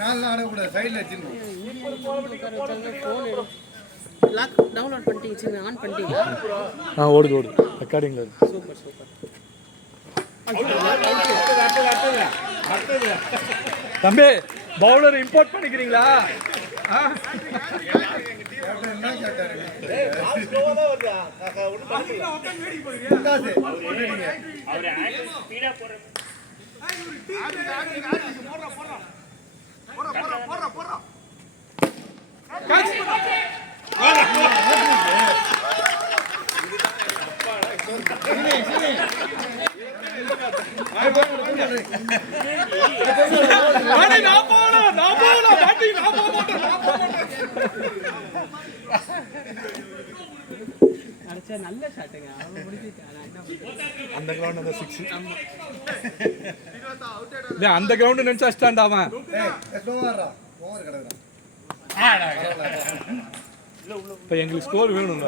நாலு ஆடக்கூடாது, சைடில் வச்சுருந்தோம். லாக் டவுன்லோட் பண்ணிட்டீங்க, ஆன் பண்ணிட்டீங்களா? ஓடுது ரெக்கார்டிங்கில் இருக்கு. Super super. தம்பி பவுலர் இம்போர்ட் பண்ணிக்கிறீங்களா? என்ன கேட்டாரு? நல்ல ஷாட்டுங்க. அந்த கிரவுண்ட் அந்த 6 அந்த கிரவுண்ட் நினைச்சா ஸ்டாண்ட் ஆவான். இப்போ எங்களுக்கு ஸ்கோர் வேணும்.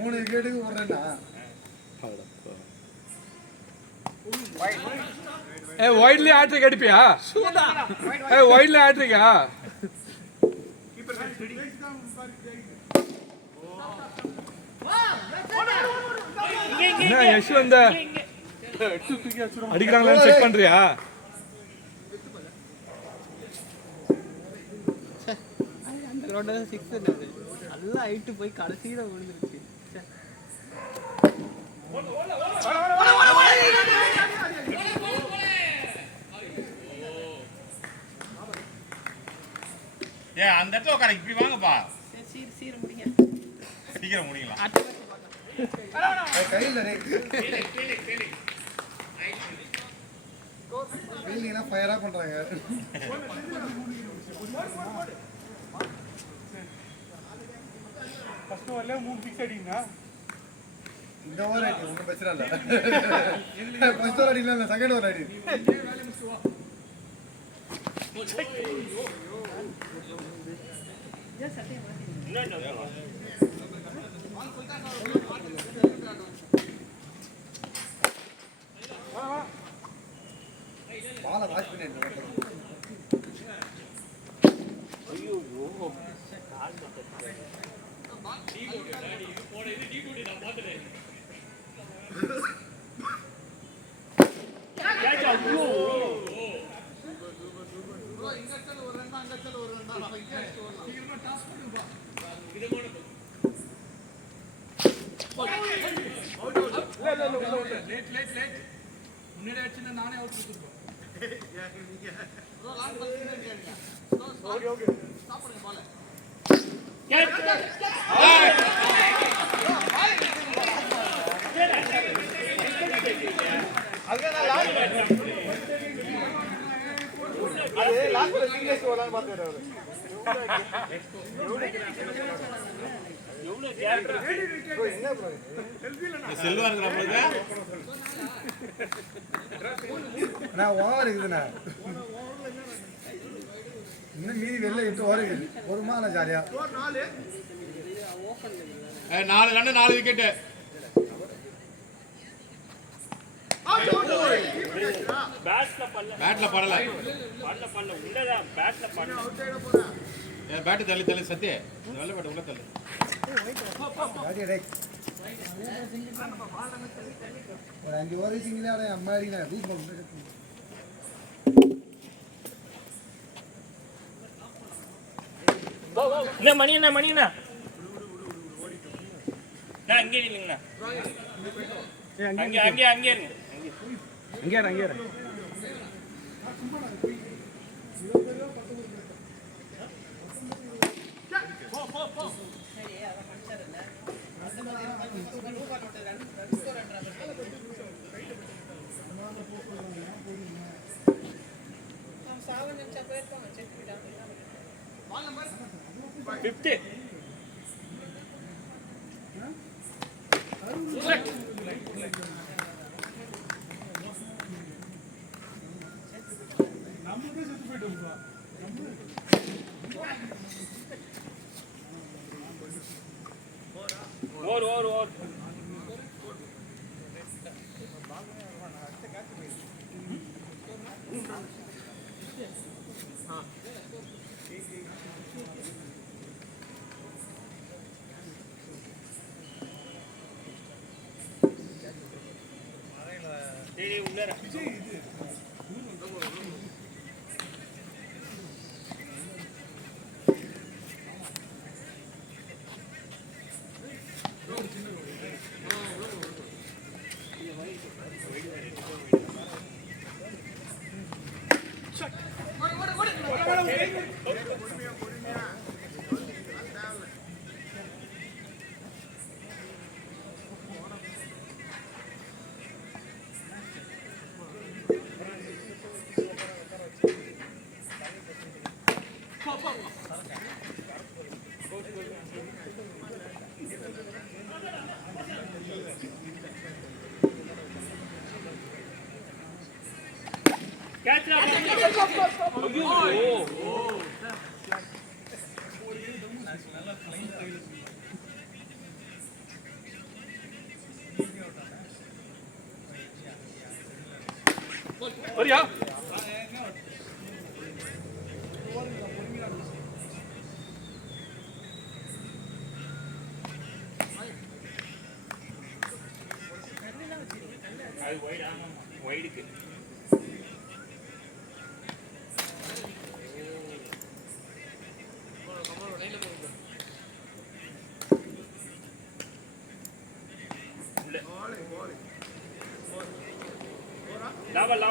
3 விக்கெட்டுக்கு ஒரு ரன்னா. வைட்லி ஹேட்ரிக் அடிப்பியா? வைட்லி ஹேட்ரிக்கா? என்ன யஷ்வந்த அடிக்கிறாங்களான்னு செக் பண்றியா? அந்த கிரவுண்ட் 6 நல்லா ஹைட் போய் கடைசியில விழுந்துருச்சு. அந்த இடத்துல உட்கார இப்படி வாங்கப்பா. சீக்கிரம் முடிங்க. சீக்கிரம் முடிக்கலாம். ஃபீல்டிங்னா ஃபயரா பண்றாங்க. ஃபர்ஸ்ட் ஓவர்ல 3 6 அடிங்கனா இந்த ஓவர் அடி ஒன்றும் பிரச்சனை இல்லை. ஃபர்ஸ்ட் ஓவர் அடிக்கல, இல்லை செகண்ட் ஓவர் அடி. பாலை வாஷ் பண்ணி முன்னாடி அடிச்சுன்னா நானே அவுட் கொடுத்துருப்பேன். ஓவர் இருக்குதுண்ணா. இன்னும் மீதி வெளில 8 ஓவர் இருக்குது. ஒரு மாலை ஜாலியா 4 ரன் 4 விக்கெட். பேட்ல படல. பேட் தள்ளி தள்ளி சத்திய நல்ல பேட் உள்ள தள்ளு. ஒரு 5 ஓவர் வச்சிங்களே அட அம்மா அடினா ரூட் பண்ணு. என்ன மணியண்ணா நான் அங்கே இல்லைங்கண்ணா. அங்கே இருங்க. அங்கே இரு. ஓர் டேய் உள்ளார கேட்ச் ஐயோ வரியா அது வைட் ஆமா வைடுக்கு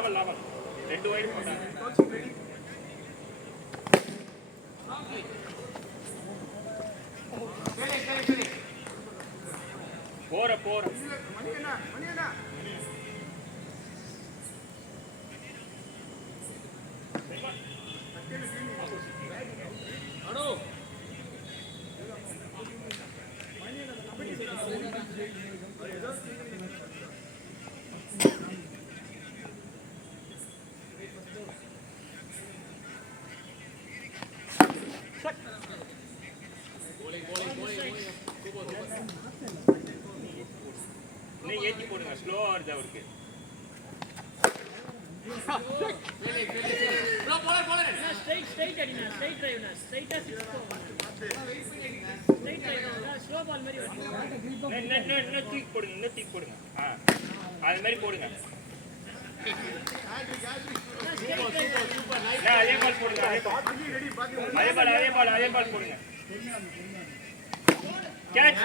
லாவல் ரெண்டு வைடு போட்டாங்க போற நீ ஏத்தி போடுங்க ஸ்லோவா வருது அவருக்கு ஸ்ட்ரைட் அடினா ஸ்ட்ரைட் டிரைவ்னா ஸ்ட்ரைட்டா 6 ஸ்ட்ரைட் டிரைவ்னா ஸ்லோ பால் மாதிரி வரணும் இன்னும் தூக்கி போடுங்க அது மாதிரி போடுங்க அதே பால் போடுங்க அதே பால் போடுங்க கேட்ச்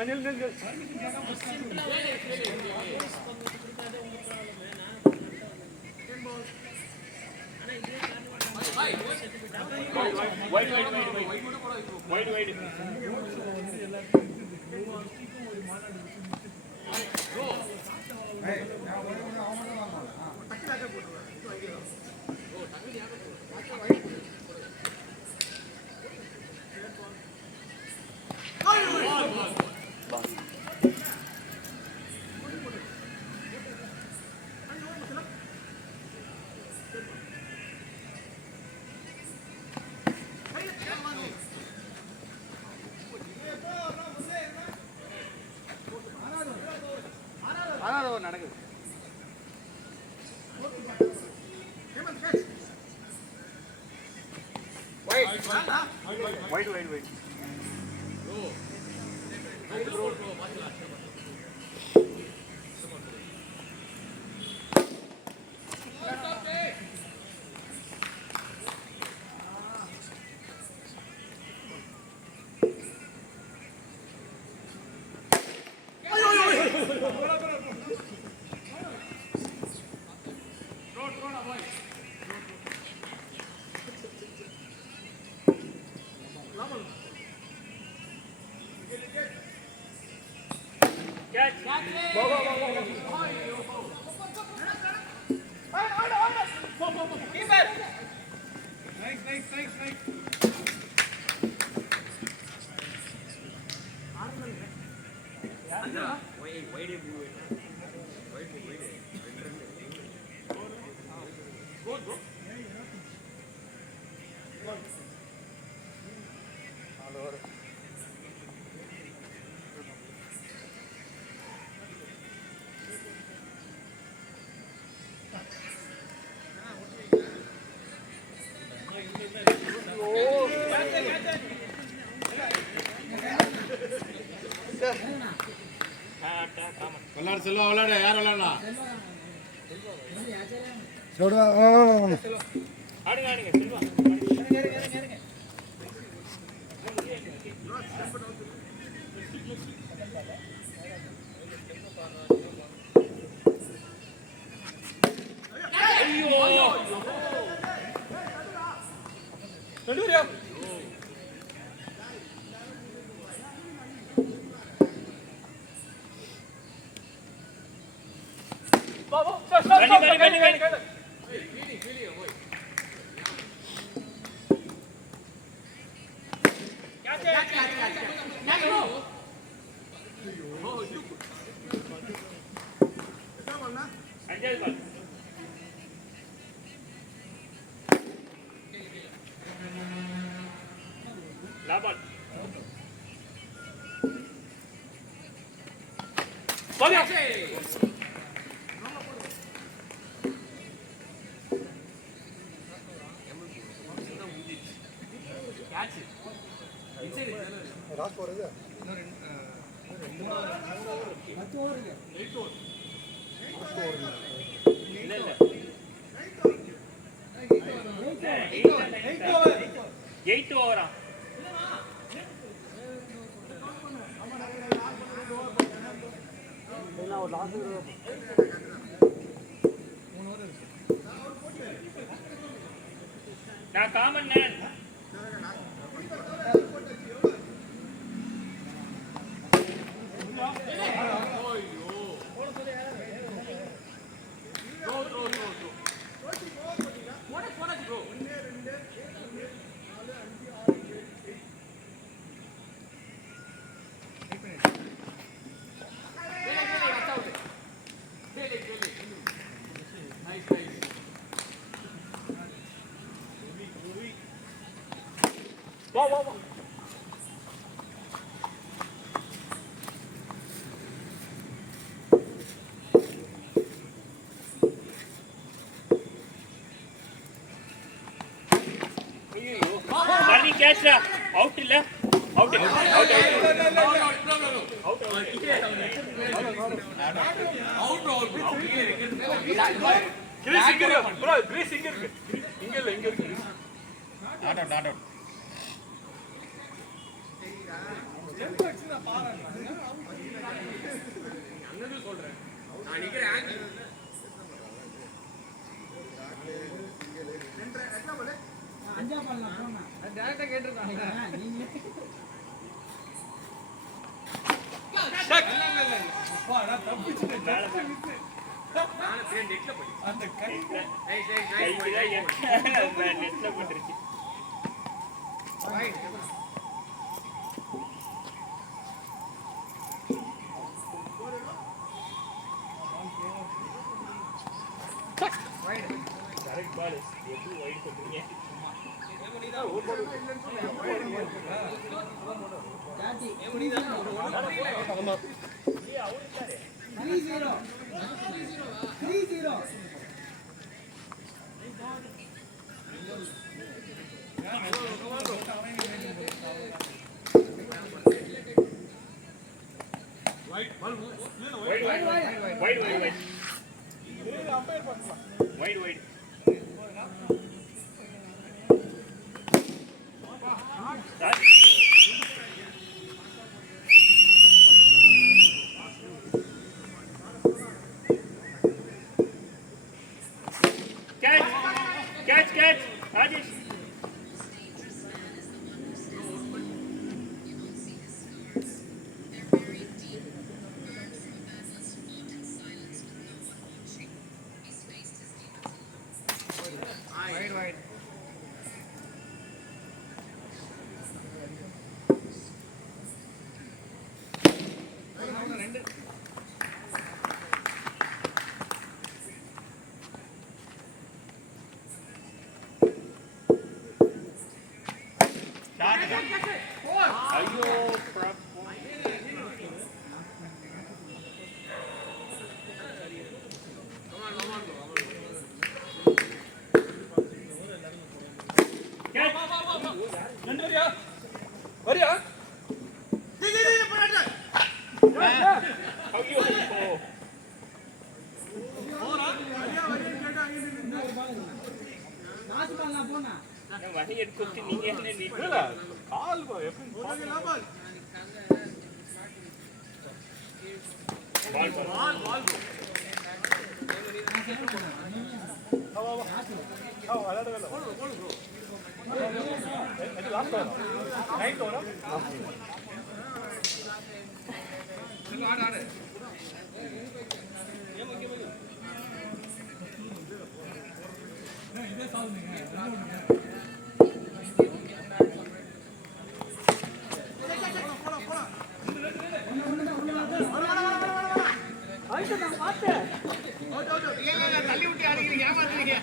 அனில் நில் வைடு நடக்குது வைட் Catch. விளையாடு செல்வா, விளையாடு. யார் விளையாடா? சொல்றா ஆடுங்க ஆடுங்க செல்வா. அஞ்சாவது பால். லாபால். ராஸ் போறது இல்ல இல்ல 8 ஓவரா? நான் common man. Money catch ra. Out illa. Out. Direct ball is every wide சொல்றீங்க. Wide. Catch. Catch, catch. Rajesh. Wide, wide. ஐயோ crap. ஐயோ வகை எடுத்து நீங்க என்ன நீ கால் எப்படி பால் பால் தள்ளி விட்டு அடிக்கிறீங்க ஏமாத்துறீங்க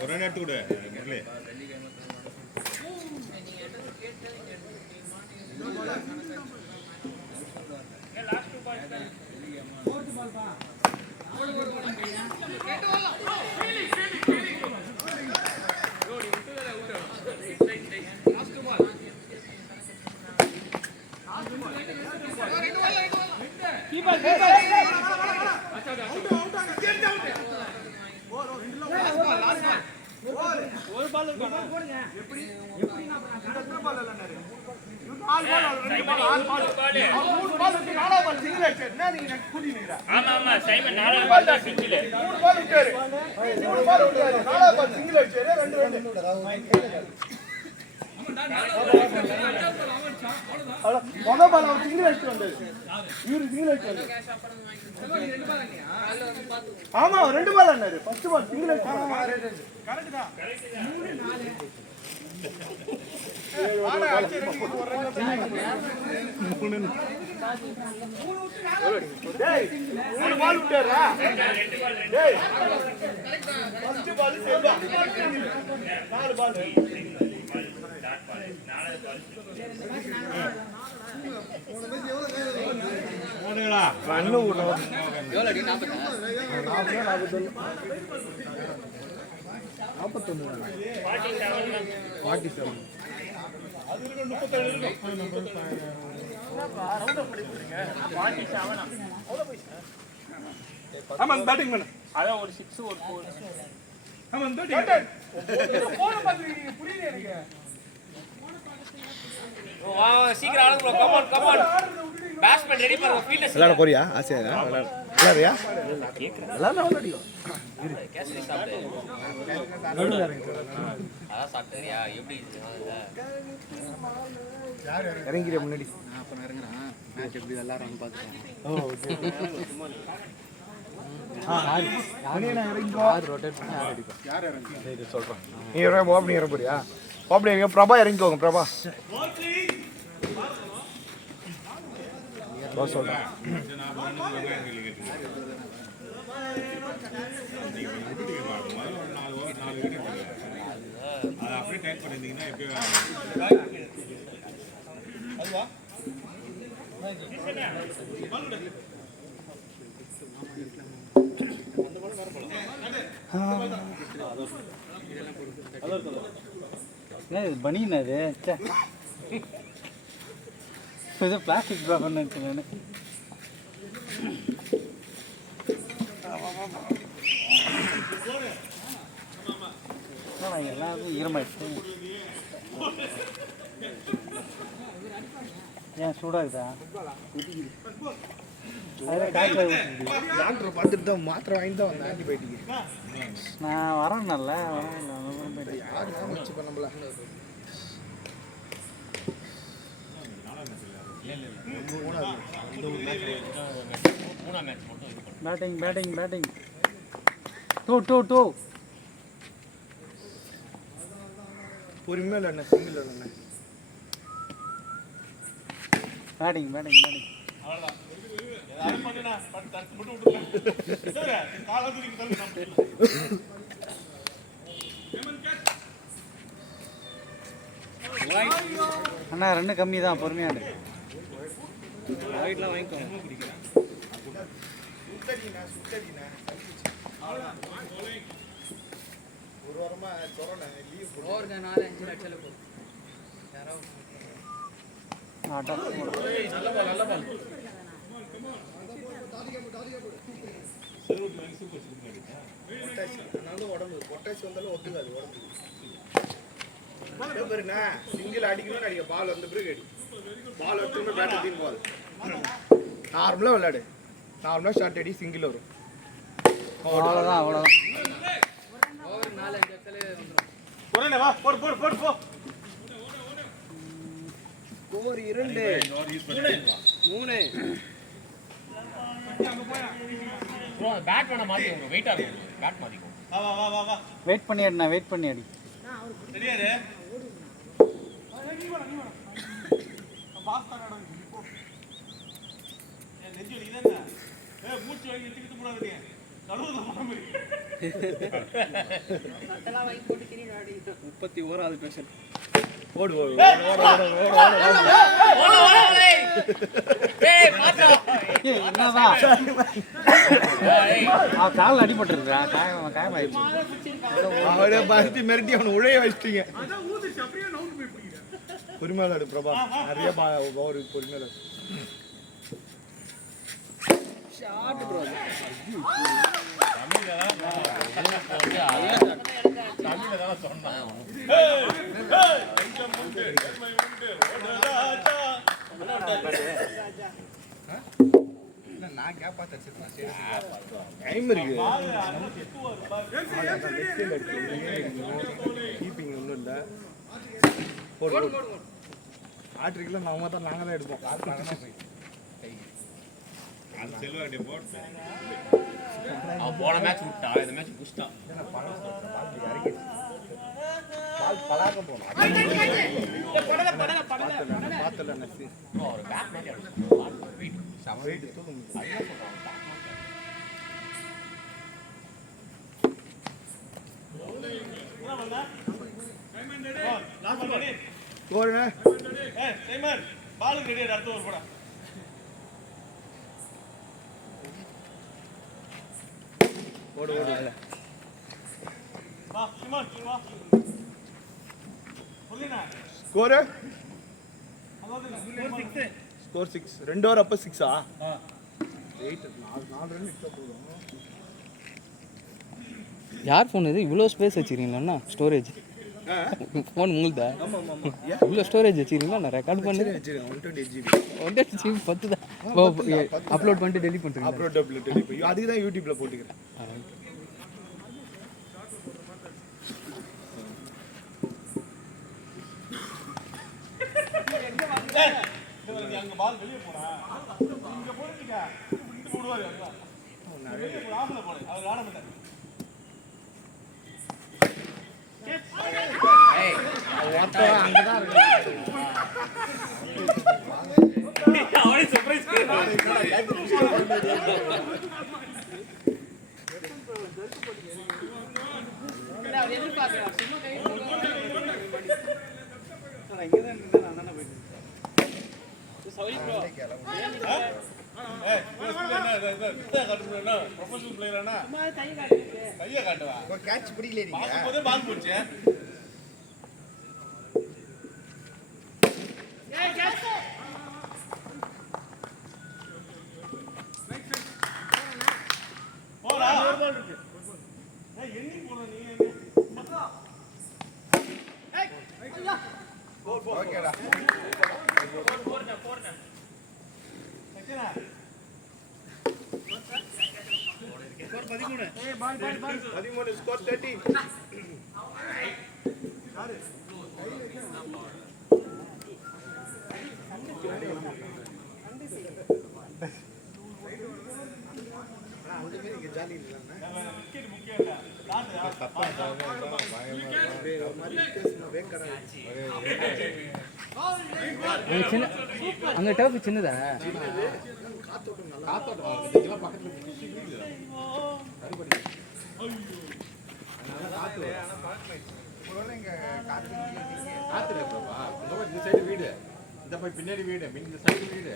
ஒரு ரன் எடுத்து கொடு முரளி. லாஸ்ட் 2 பால்ஸ் தான் ஆமா ஆமா சைமன் 4 பால் தான் சிங்கிள் ஆமா 2 பால் அண்ணாரு ஃபர்ஸ்ட் பால் சிங்கிள் கரெக்ட் தான் மூணு பால் விட்டாரா டேய் first ball Selva 4 ball dot ball 4 ball போடுங்களா ரன்னு விடுறோம் எவ்வளோ அடி 40 47 அது இருக்கும் 37 இருக்கும் ரவுண்ட் அப் பண்ணி போறீங்க 47 ஆமா பேட்டிங் பண்ணு அத ஒரு 6 ஒரு 4 ஆமா பேட்டிங் போன பாத்து புரியல எனக்கு வா சீக்கிரம் ஆளுங்க bro come on batsman ready பண்ணுங்க ஃபீல்டர் விளையாட போறியா ஆசையா விளையாடுறியா விளையாட விளையாடியோ கேசரி சாப்பிடு அதான் சாப்பிட்டியா எப்படி இறங்கிறியா முன்னாடி அப்போ இறங்குறான் மேட்ச் எப்படி விளாட்றான்னு பார்த்துக்கலாம் ரொட்டேட் பண்ணி யார் அடிப்பேன் சொல்றேன் நீ ஓப்பனி இறங்க போறியா ஓப்பனி இறங்க பிரபா இறங்கிக்கோங்க பிரபா சொல்றேன் அதை அப்படியே டைப் பண்ணிருந்தீங்கன்னா எப்பயும் இது பனியன் அது ஏதோ பிளாஸ்டிக் ட்ராப்னு நினச்சேன் நான் எல்லாருக்கும் ஈரமாயிடுச்சு ஏன் சூடாகுதா அதில் காய்ச்சல் டாக்டரை பார்த்துட்டு தான் மாத்திரை வாங்கிட்டு தான் வந்தேன் ஆன்டிபயோட்டிக். நான் வரேன்னல்ல யார் ஞாபகம் வச்சு பண்ணல. பேட்டிங் டூ பொறுமையாக இல்லை சிங்கிள் இல்லை பேட்டிங் அவ்வளோதான் ஏதாவது பண்ணுண்ணா தடுத்து மட்டும் விட்டுருங்க காலை தூக்கி தள்ளு அண்ணா 2 கம்மி தான் பொறுமையாடு ஒயிட்லாம் வாங்கிக்கோங்க ஒரு வாரமா சொன்னேன் லீவ் ஆட்டோ நல்ல பால் பொட்டாசி வந்தாலும் ஒத்துக்காது உடம்பு பாருண்ணா சிங்கிள் அடிக்கணும்னு அடிக்க பால் வந்த பிறகு அடி பால் எடுத்துன்னு பேட்டர் தீன் பால் நார்மலாக விளையாடு நார்மலாக ஷார்ட் அடி சிங்கிள் வரும் அவ்வளோதான் போறேன் வா போடு போ ஸ்கோர் 2 3 ப்ரோ பேட் வேணா மாத்தி உங்க வெயிட்டா இருக்கு பேட் மாத்திக்கோ வா வெயிட் பண்ணி அடி ரெடியா இரு நீ பாஸ்தா நடந்து போ ஏ நெஞ்சு வலிக்குதா ஏ மூச்சு வாங்கி திக்கிட்டு போறாதீங்க நடுவுல போறாம அதெல்லாம் வாங்கி போட்டு கிரீன் ஆடி 31வது பேஷன் ஓடு ஏய் மாத்தா என்னடா கால் அடிபட்டுருக்கா காயமாயிடுச்சு அவரே பார்த்து மிரட்டி அவனை உழைய வச்சிட்டீங்க பொறுமையாடு பிரபா நிறைய ஒரு பொறுமையாடு ஷாட் ப்ரோ தமிழ்ல தான் சொன்னான் நான் கேப்பா தச்சிருக்கேன் டைம் இருக்கு கீப்பிங் ஒன்றும் இல்லை ஆட்ரிக்கெல்லாம் நாங்கள் தான் எடுப்போம் அது செல்வாடி போட்டு அவன் போன மேட்ச் விட்டா இந்த மேட்ச் புஷ்டா பழாக்க போனோம் பார்த்தல நசி ஒரு பேட் மாதிரி வெயிட் வெயிட் தூக்க முடியும் ஓடுங்க ஏய் டைமர் பால் ரெடி அடுத்து ஒரு போடா ஓடு வா சிமன் வா புரியனா ஸ்கோர் அதாவது ஸ்கோர் 6 2 ஓவர் அப்ப 6 8 4 ரன் எக்ஸ்ட்ரா போடுவோம் யார் ஃபோன் இது இவ்வளோ ஸ்பேஸ் வச்சுக்கிறீங்களா ஸ்டோரேஜ் ஃபோன் உங்களுதா இவ்வளோ ஸ்டோரேஜ் வச்சுக்கிறீங்களா நான் ரெக்கார்ட் பண்ணி 128 GB 1 GB 10 தான் அப்லோட் பண்ணிட்டு டெலிட் பண்ணுறேன் அப்லோட் அதுக்கு தான் யூடியூப்ல போட்டுக்கிறேன் அங்க பால் வெளிய போடா இங்க போடுங்க இங்க போடுவாரு அதுதான் நிறைய ஆஃப்ல போடு அவர் ஆட மாட்டாரு ஏய் அங்கதான் அவனே சர்ப்ரைஸ் ஏய் இத காட்டுறேன்னா ப்ரொபஷனல் பிளேயரானா கையை காட்டுவா கேட்ச் பிடிக்கல நீங்க பாக்கும்போதே பால் போச்சு போடா ஏய் எண்ணி போற நீ ஓகேடா சச்சனா ஸ்கோர் 13 13 ஸ்கோர் 13 ஜாலி இல்ல விக்கெட் முக்கியம் இல்ல அந்த டர்ஃப் சின்னதா பின்னாடி வீடு இந்த சைடு வீடு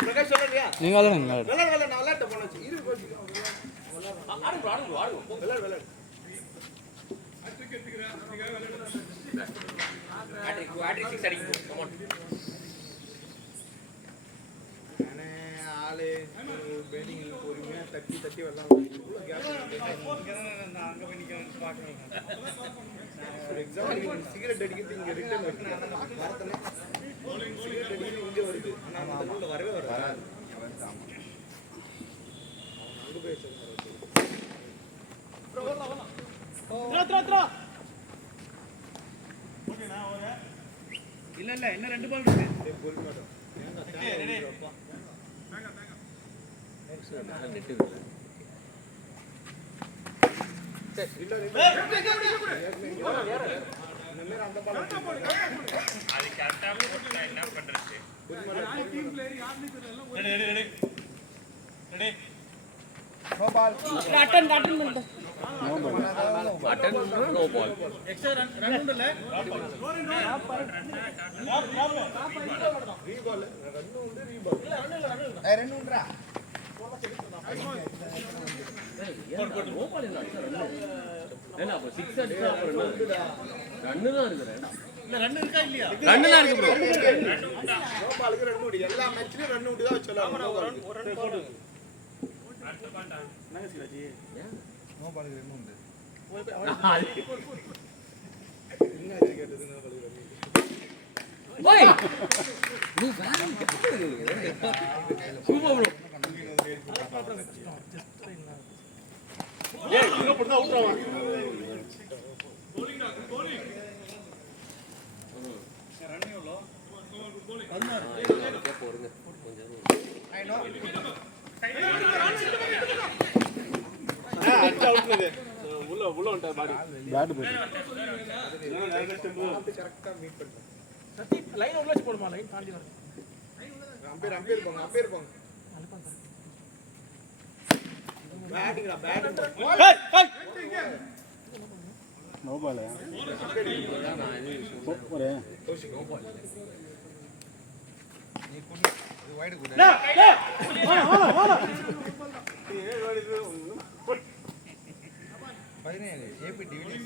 பிரகாஷ் சொல்றியா நீங்க விளையாடுங்க விளையாடு நான் விளையாட்ட போனச்சு இரு ஆடுங்க விளையாடு ஹேட்ரிக் 6 அடிக்கும் கம் ஆன் நானே ஆளு பேட்டிங் பொறுமையா தட்டி வரலாம் இவ்வளவு கேப் அங்க போய் நிக்க பார்க்கணும் ஒரு எக்ஸாம்பிள் சிகரெட் அடிக்கிறது இங்க ரிட்டர்ன் வருது வரதனே சிகரெட் அடிக்கிறது இங்க வருது ஆனா அந்த உள்ள வரவே வராது அங்க போய் சொல்றாரு த்ரோ ஓகேனா ஒரு இல்ல இன்னும் 2 பால் இருக்கு பொறுமையா ரெடி அது கரெக்ட்டா போட்டா என்ன பண்றது ரெடி அட்டன் பண்ணிட்டு அட்டன் நோ பால் எக்ஸ்ட்ரா ரன் உண்டல்ல ரீபால் ரன் உண்டு ரீபால் ரன் உண்டா நோ பால் இல்ல என்ன அப்ப 6 அடிச்சா அப்புறம் ரன்னு தான் இருக்கு இல்ல ரன் இருக்கா இல்லையா ரன்னு தான் இருக்கு ப்ரோ நோபாலுக்கு ரன் உண்டு எல்லா மேட்ச்லயும் ரன் உண்டு தான் சொல்லுவாங்க ஒரு ரன் போடு என்னங்க சிராஜி நோபாலுக்கு ரன் உண்டு ஓய் நீ வேற சூப்பர் ப்ரோ ஏய் இங்க போடுதா அவுட்றாவா ரன் எவ்வளோ 16 போடுங்க கொஞ்சம் ஐ நோ அடிச்சு அவுட்றது உள்ள வந்துட்ட பாடி பேட் போய் கரெக்ட்டா மீட் பண்ணிட்டேன் சத்தி லைன் உள்ள வச்சு போடுமா லைன் தாண்டி வர அம்பேர் போங்க பேட்டிங் நோ பால் ஒரே நீ குடி இது வைடு குடி பதினேழு ஏபி டிவிடி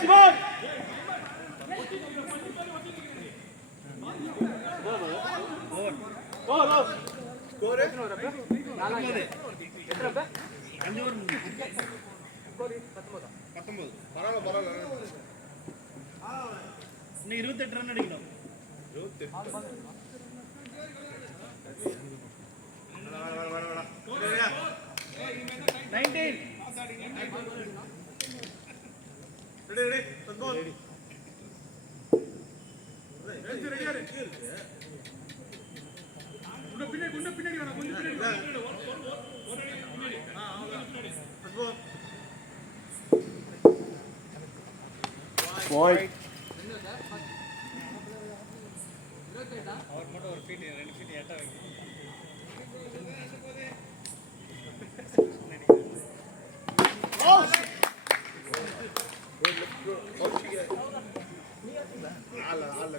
சிவன் ஸ்கோர் பரவாயில்ல இன்னைக்கு 28 ரன் அடிக்கணும் 19 ரெடி சந்தோஷ் ரெடி பின்னாடி வேணா கொஞ்சம் பின்னாடி போய் அவர் மட்டும் ஒரு ஃபீட் 2 ஃபீட் ஏட்டா வைங்க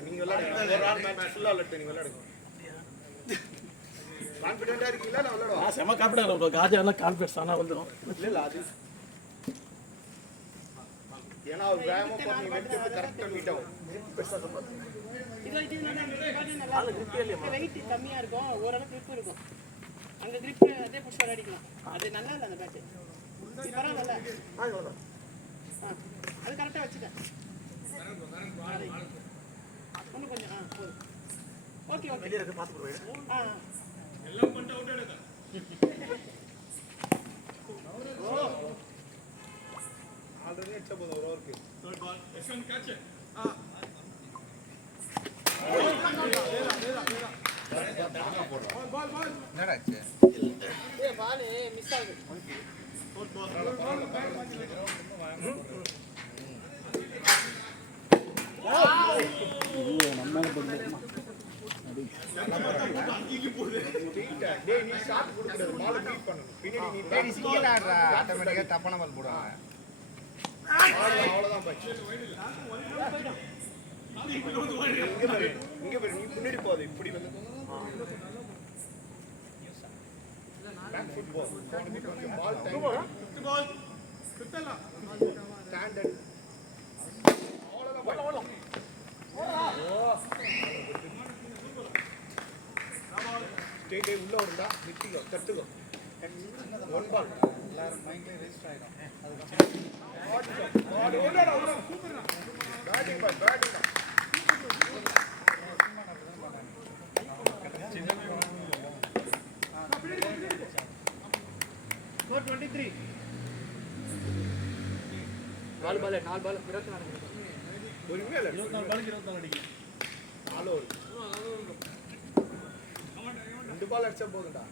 நீங்க விளையாடுங்க. ஒரு ஆள் மேட்ச் ஃபுல்லா விளையாடுங்க. நீங்க விளையாடுங்க. கான்ஃபிடென்ட்டா இருக்கீங்களா? நான் விளையாடுவா. செம கான்ஃபிடன்ட் ப்ரோ. காஜானா கான்ஃபிடன்ஸ் ஆனா வந்துரும். இல்ல அது ஏன்னா ஒரு வேகமா போறீங்க வெயிட் கரெக்ட்டா மீட் ஆகும். இது நல்லா வெயிட் கம்மியா இருக்கும், ஓரளவு grip இருக்கும். அங்க grip அதே புஷ் அடிக்கலாம். அது நல்லா இல்ல அந்த பேட். இது பரவாயில்ல. அது கரெக்ட்டா வச்சுக்க. இன்னும் கொஞ்சம் போதும். Okay okay. வெளிய இருக்கு பாத்து போறேன். எல்லாம் பண்ணிட்டு அவுட் ஆடுங்க. ஆல்ரெடி அடிச்ச போது ஒரு ஓவருக்கு. Third ball. Extra catch. என்னடாச்சு ஏய் பால் மிஸ் ஆகுது. ஃபோர்த் பால். டேய் நீ ஷாட் கொடுக்கறது பால் பீட் பண்ணு. பின்னாடி நீ டேய் சிங்கிள் ஆடுறா ஆட்டோமேட்டிக்கா தப்பான பால் போடுவாங்க அவ்வளவுதான் பாய். இங்க பாரு நீ பின்னாடி போகாத இப்படி வந்து பேக் ஃபுட் பால். கொஞ்சம் பால் டைம் ஃபிஃப்த் பால். ஃபிஃப்த்ல ஸ்டாண்டர்ட் அவ்வளவுதான் பாய். ஸ்டேட் உள்ள வருதா நித்திகோ கத்துக்கோ. ஒன் பால் எல்லாரும் மைண்ட்ல ரெஜிஸ்டர் ஆயிடும். அது ஓடடா சூப்பர்டா. பேட்டிங் பால் பேட்டிங். 423. 4 பால் 24 பொறுமையா இல்ல 24 பாலுக்கு 24 அடிக்கும். 4 ஓவர். 2 பால் அடிச்சா போதும்டா.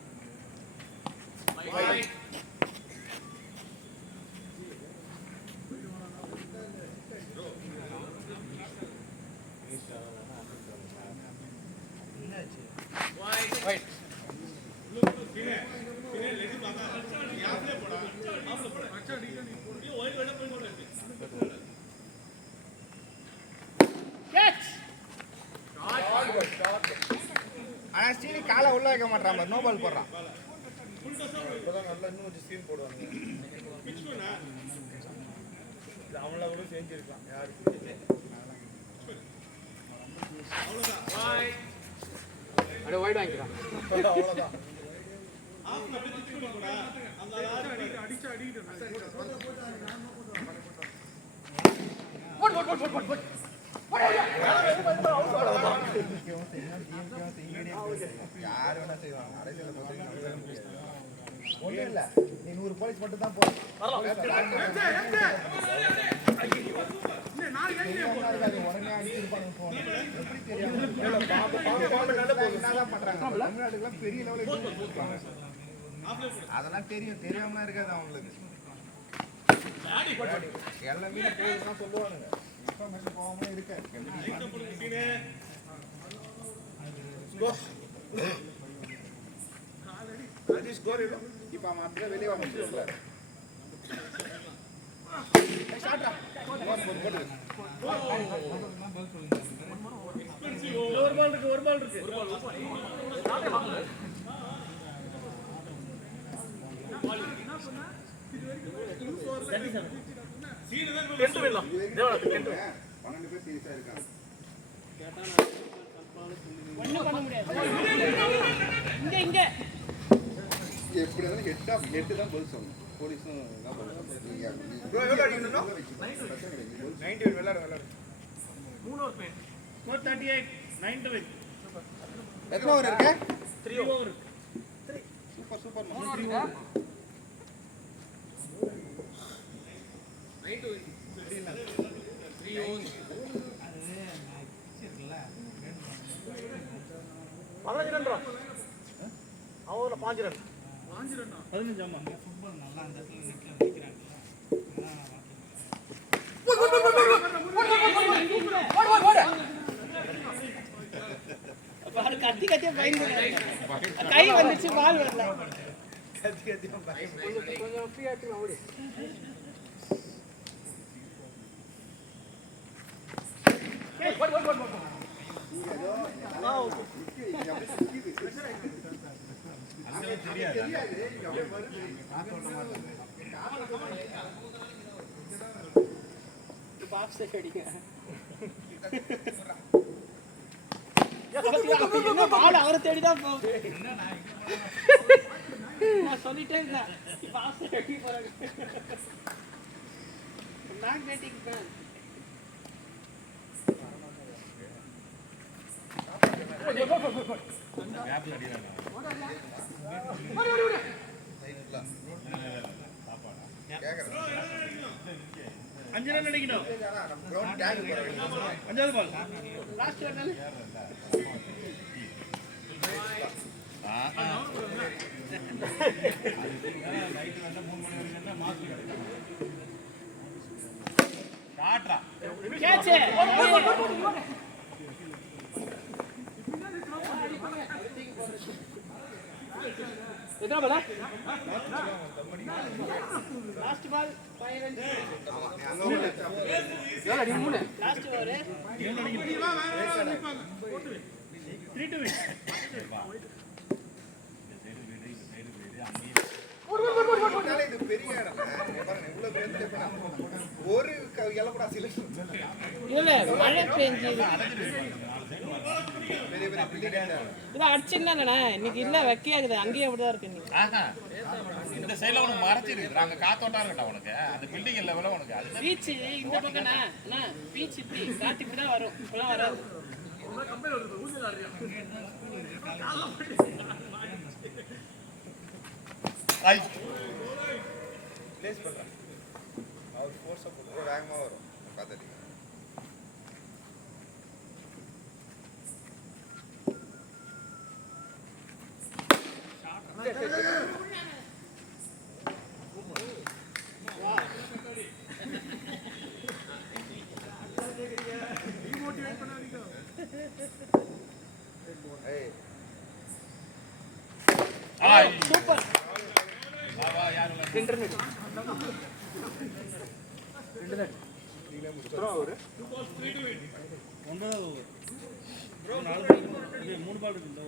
ஆனா ஸ்டீலி காலை உள்ள வைக்க மாட்டான் நோ பால் போடுறான் இப்பதான் நல்லா இன்னும் கொஞ்சம் சீன் போடுவாங்க. இது அவங்கள கூட செஞ்சிருக்கலாம் யாருக்கு அட வைட் வாங்கிக்கலாம். அவ்வளவுதான். யாரு வேணா செய்வாங்க அரசியல் ஒண்ணும் இல்ல நீ 100 போலீஸ் மட்டும் தான் போதும் உடனே அடிச்சிருப்பாங்க போன் எப்படி தெரியும் என்னதான் பண்றாங்க தமிழ்நாட்டுக்குலாம் பெரிய லெவலில் போட்டுருக்காங்க அதெல்லாம் தெரியாம இருக்காது அவங்களுக்கு எல்லாமே போதுதான் சொல்லுவானுங்க இன்ஃபர்மேஷன் போகாம இருக்க இப்ப அவன் அப்படியே வெளியே வாங்க ஒரு பால் இருக்கு ஒண்ணும் பண்ண முடியாது. இங்க எப்படி இருந்தாலும் ஹெட் தான் பதில் சொல்லணும் போலீஸும் தான் எவ்வளோ அடிக்கணும்? 90 விளையாடு 3 ஓவர் பெயின் 438 9 to win. எத்தனை ஓவர் இருக்கு 3 ஓவர் சூப்பர் 3 ஓவர் அவங்கள 5 ரன் 15 ஆமா பால் கத்தி கத்தியா பயந்து கை வந்துச்சு பால் வரல கொஞ்சம் ஃப்ரீ ஆச்சுமா ஓடி பாக்ஸ் அடிங்க என்ன பால் அவரை தேடிதான் போகுது நான் சொல்லிட்டே இருந்தேன் பாக்ஸ் அடி போறாங்க மேக்னெட்டிக் பேன் அஞ்சு ரன் அடிக்கணும். கிரவுண்ட் டேக் போற வேண்டியது. அஞ்சாவது பால். லாஸ்ட் வரல காட்றா. கேட்ச் எத்தனை பால் லாஸ்ட் பால் 5 ரன் எவ்வளவு அடி 3 லாஸ்ட் ஓவர் 3 to win. இது பெரிய இடம் பாருங்க இவ்வளவு பெரிய ஒரு இலை கூட சில இல்ல மழை பெஞ்சு பெரிய பெரிய பில்டிங் இத அடிச்சிருந்தானே இன்னைக்கு இல்ல வெக்கையாகுது அங்கேயே அப்படிதான் இருக்கு இன்னைக்கு இந்த சைடுல உனக்கு மறைச்சிருக்கு. அங்க காத்தோட்டா இருக்கட்டும் உனக்கு. அந்த பில்டிங் லெவல்ல உனக்கு அது பீச் இந்த பக்கம்னா அண்ணா பீச் இப்படி காத்து இப்படி தான் வரும் இப்பலாம் வராது பிளேஸ் பண்றேன். அவர் ஃபோர்ஸ் போட்டு வேகமா வரும் காத்தடி. சூப்பர் மூணு பால் இருக்கு.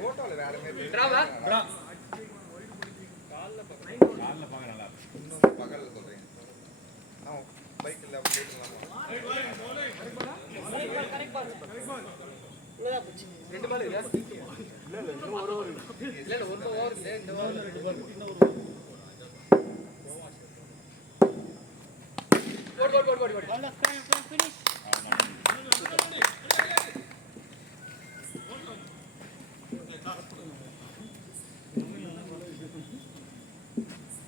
போட்டோல வேற மாதிரி பகல்ல சொல்றேன். பைக்ல போயிடலாமா? ரெண்டு பால் இல்ல இல்ல ஒரு ஓவர் இல்ல ஒரு ஓவர் இந்த ஓவர் ரெண்டு பால் கோட் ஆல் ஆஃப் ஃபினிஷ்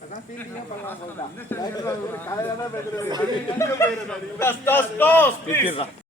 அதான் ஃபீல்டிங்கா பண்ணலாம் சொல்றா. காலையில தான் பேசுறது. Stop, please.